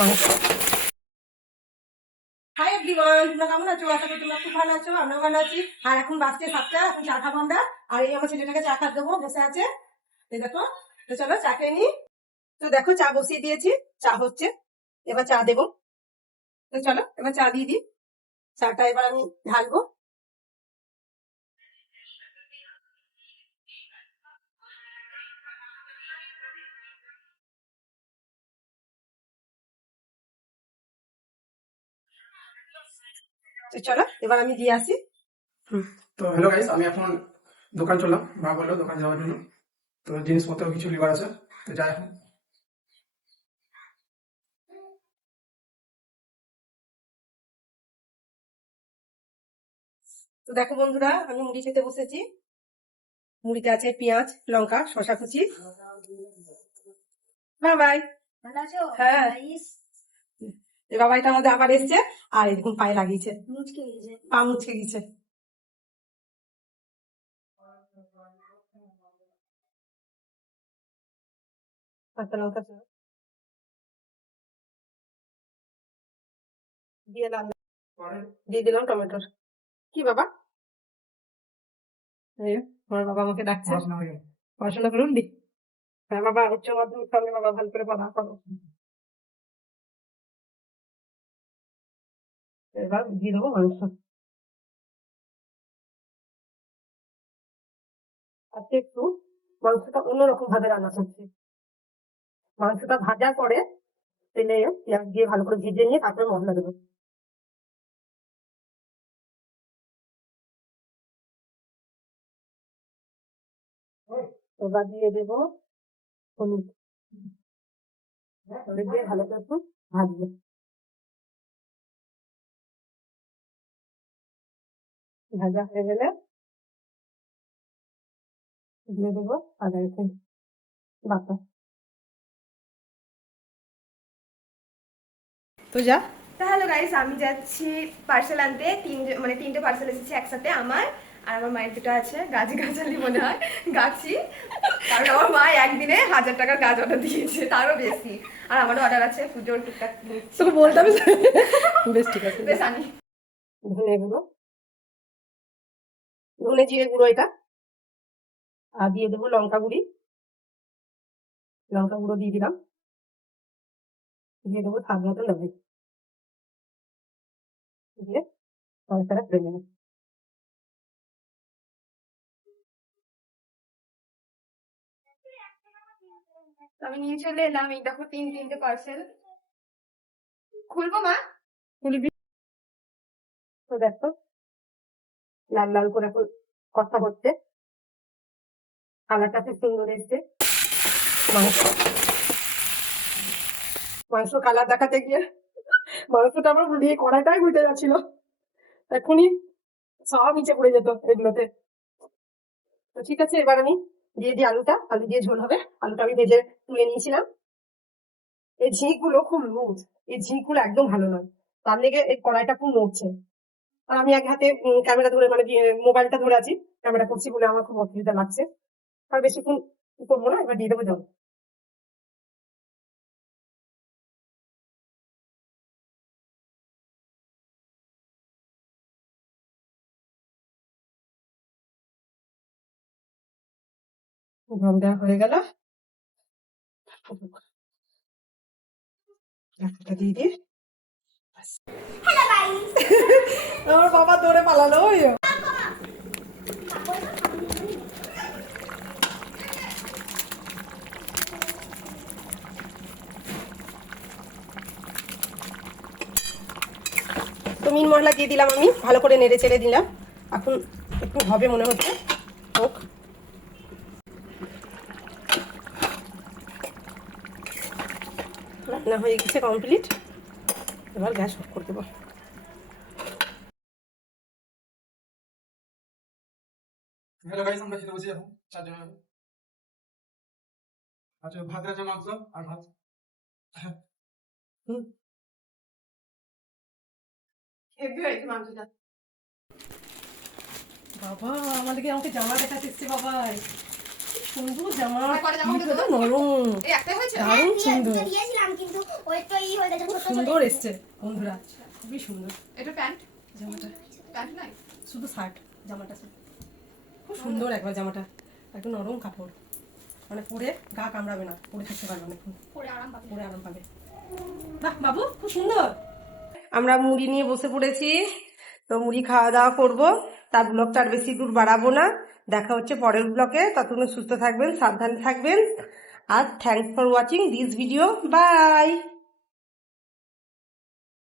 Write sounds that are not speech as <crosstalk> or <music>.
মাংস hi everyone তোমরা কেমন আছো? আশা করি তোমরা খুব ভালো আছো আমিও ভালো আছি। আর এখন বাজছে সাতটা, এখন চা খাব আমরা। আর এই আমার ছেলেটাকে চা খাত দেবো, বসে আছে। এই দেখো, তো চলো চা খেয়ে নি তো দেখো, চা বসিয়ে দিয়েছি, চা হচ্ছে। এবার চা দেবো। তো চলো, এবার চা দিয়ে দিই। চাটা এবার আমি ঢালবো। তো চলো এবার আমি দিয়ে আসি। তো হ্যালো গাইস আমি এখন দোকান চললাম মা বলল দোকান যাওয়ার জন্য। তো জিনিসপত্র কিছু লিবার আছে তো যাই এখন তো দেখো বন্ধুরা আমি মুড়ি খেতে বসেছি। মুড়িতে আছে পেঁয়াজ লঙ্কা শশা কুচি। ভালো আছো? হ্যাঁ। গাইস বাবাইটা আমাদের আবার এসছে। আর এরকম পায়ে লাগিয়েছে। মুচকে গেছে। পা মুচকে গেছে। ছিল। দিয়ে দিলাম দিয়ে দিলাম টমেটোর। কি বাবা? এই, আমার বাবা আমাকে ডাকছে। পড়াশোনা করুন দি। হ্যাঁ বাবা উচ্চ মাধ্যমিক সামনে বাবা ভালো করে পড়া করো এবার দিয়ে দেবো মাংস। আজকে একটু মাংসটা অন্যরকম ভাবে রান্না করছি। মাংসটা ভাজার পরে তেলে পেঁয়াজ দিয়ে ভালো করে ভেজে নিয়ে তারপরে মশলা দেবো। এবার দিয়ে দেবো হলুদ। হলুদ দিয়ে ভালো করে একটু ভাজবে। ভাজা হয়ে গেলে দিয়ে দেবো আদা রসুন বাটা। তো যা। তা হ্যালো গাইস আমি যাচ্ছি পার্সেল আনতে। তিনটে মানে তিনটে পার্সেল এসেছে একসাথে আমার আর আমার মায়ের দুটো আছে গাছ গাছালি মনে হয় গাছি। কারণ আমার মা একদিনে হাজার টাকার গাছ অর্ডার দিয়েছে তারও বেশি। আর আমারও অর্ডার আছে পুজোর টুকটাক নিচ্ছি। তোকে বলতে হবে <laughs> বেশ ঠিক আছে। বেশ আনি ধনে গুঁড়ো। ধনে জিরে গুঁড়ো এটা। আর দিয়ে দেবো লঙ্কা গুঁড়ি। লঙ্কা গুঁড়ো দিয়ে দিলাম। দিয়ে দেবো স্বাদ মতো লবণ। দিয়ে তরকারিটা করে নেব। আমি নিয়ে চলে এলাম এই দেখো তিন তিনটে পার্সেল খুলবো মা? খুলবি। তো দেখো লাল লাল করে এখন কষা হচ্ছে কালারটা খুব সুন্দর এসছে। মাংস। মাংস কালার দেখাতে গিয়ে মাংসটা আমার দিয়ে কড়াইটাই উল্টে যাচ্ছিল। এখনই সব নিচে পড়ে যেত এগুলোতে। তো ঠিক আছে, এবার আমি দিয়ে দিই আলুটা। আলু দিয়ে ঝোল হবে। আলুটা আমি ভেজে তুলে নিয়েছিলাম। এই ঝিঁকগুলো খুব লুজ এই ঝিঁকগুলো একদম ভালো নয়। তার লেগে এই কড়াইটা খুব নড়ছে। আমি এক হাতে ক্যামেরা ধরে মানে মোবাইলটা ধরে আছি। ক্যামেরা করছি বলে আমার খুব অসুবিধা লাগছে। আর বেশিক্ষণ করব না, এবার দিয়ে দেবো জল। দেওয়া হয়ে গেল। দিয়ে দিয়ে। <laughs> আমার বাবা দৌড়ে পালালো, ওই। তো মিন মশলা দিয়ে দিলাম আমি, ভালো করে নেড়ে চেড়ে দিলাম। এখন একটু হবে মনে হচ্ছে। হোক। রান্না হয়ে গেছে কমপ্লিট এবার গ্যাস অফ করে দেবো। হ্যালো গাইস আমরা খেতে বসে এখন। চারজন হবে আচ্ছা ভাত আছে মাংস আর ভাত। বাবা আমাদেরকে আমাকে জামা দেখাতে এসছে বাবা। সুন্দর জামা। তো? নরম। এই একটাই হয়েছে? দারুণ সুন্দর। দুটো দিয়েছিলাম কিন্তু ওই তো ই হয়ে সুন্দর এসছে বন্ধুরা। খুবই সুন্দর। এটা প্যান্ট? জামাটা। প্যান্ট নাই? শুধু শার্ট জামাটা শুধু। খুব সুন্দর একবার জামাটা। একটু নরম কাপড়। মানে পরে গা কামড়াবে না পরে থাকতে পারবে অনেকক্ষণ পরে আরাম পাবে। পরে আরাম পাবে। বাহ বাবু খুব সুন্দর। আমরা মুড়ি নিয়ে বসে পড়েছি। তো মুড়ি খাওয়া দাওয়া করব। তার ব্লগটা আর বেশি দূর বাড়াবো না। দেখা হচ্ছে পরের ব্লকে ততক্ষণ সুস্থ থাকবেন সাবধানে থাকবেন। আর thanks for watching this video bye